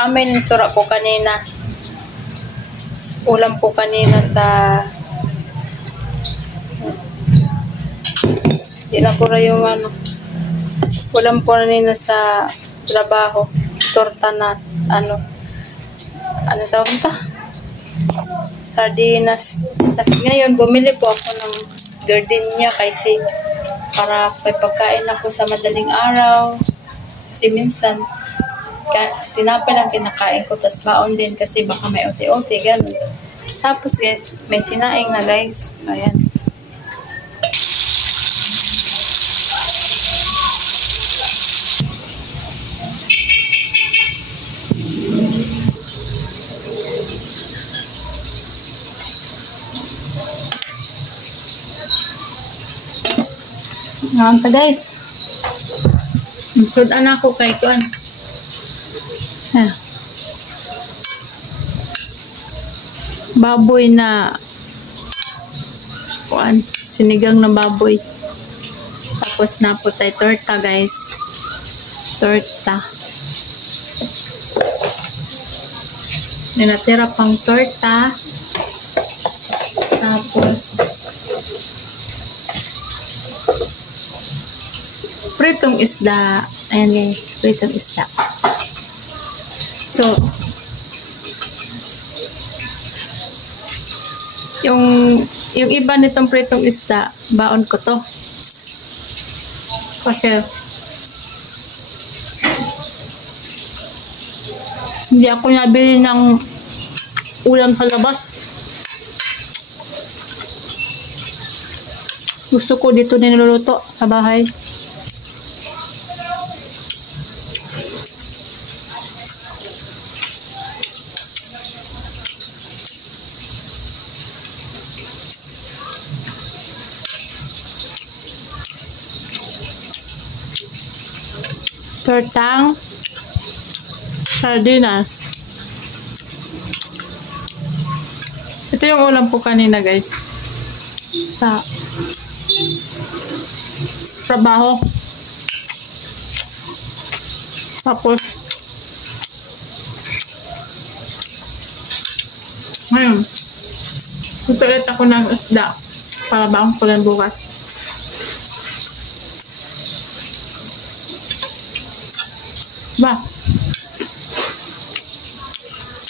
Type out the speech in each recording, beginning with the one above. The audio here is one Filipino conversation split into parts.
Amin, sura ko kanina. Ulam po kanina sa... Di na po na yung ano. Ulam po kanina sa trabaho. Torta na ano. Ano tawag ito? Sardinas. Tapos ngayon, bumili po ako ng gardenia kasi para may pagkain ako sa madaling araw. Kasi minsan, tinapay lang kinakain ko, tapos baon din kasi baka may ote-ote, gano'n. Tapos guys, may sinaing na guys. Ayan. Ngayon pa guys. Sudan ako kay Kuan. Baboy na Kuan, sinigang na baboy. Tapos na po tayo torta guys. Torta. Ninatira pang torta. Tapos pritong isda. Ayan guys, pritong isda. So, yung iba nitong pritong isda, baon ko to. Kasi, hindi ako nabili ng ulam sa labas. Gusto ko dito niluluto sa bahay. Tortang sardinas. Ito yung ulam ko kanina guys sa trabaho. Tapos ngayon tutulit ako ng isda para baong ko lang bukas. Ba?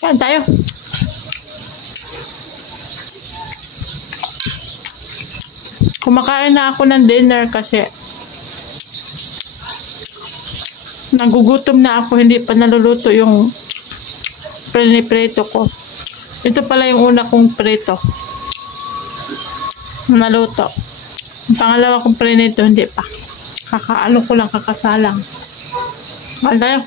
Kain tayo. Kumakain na ako ng dinner kasi nagugutom na ako, hindi pa naluluto yung prito ko. Ito pala yung una kong prito. Naluto. Ang pangalawa kong prinito, hindi pa. Kakaano ko lang, kakasalang. Kain tayo.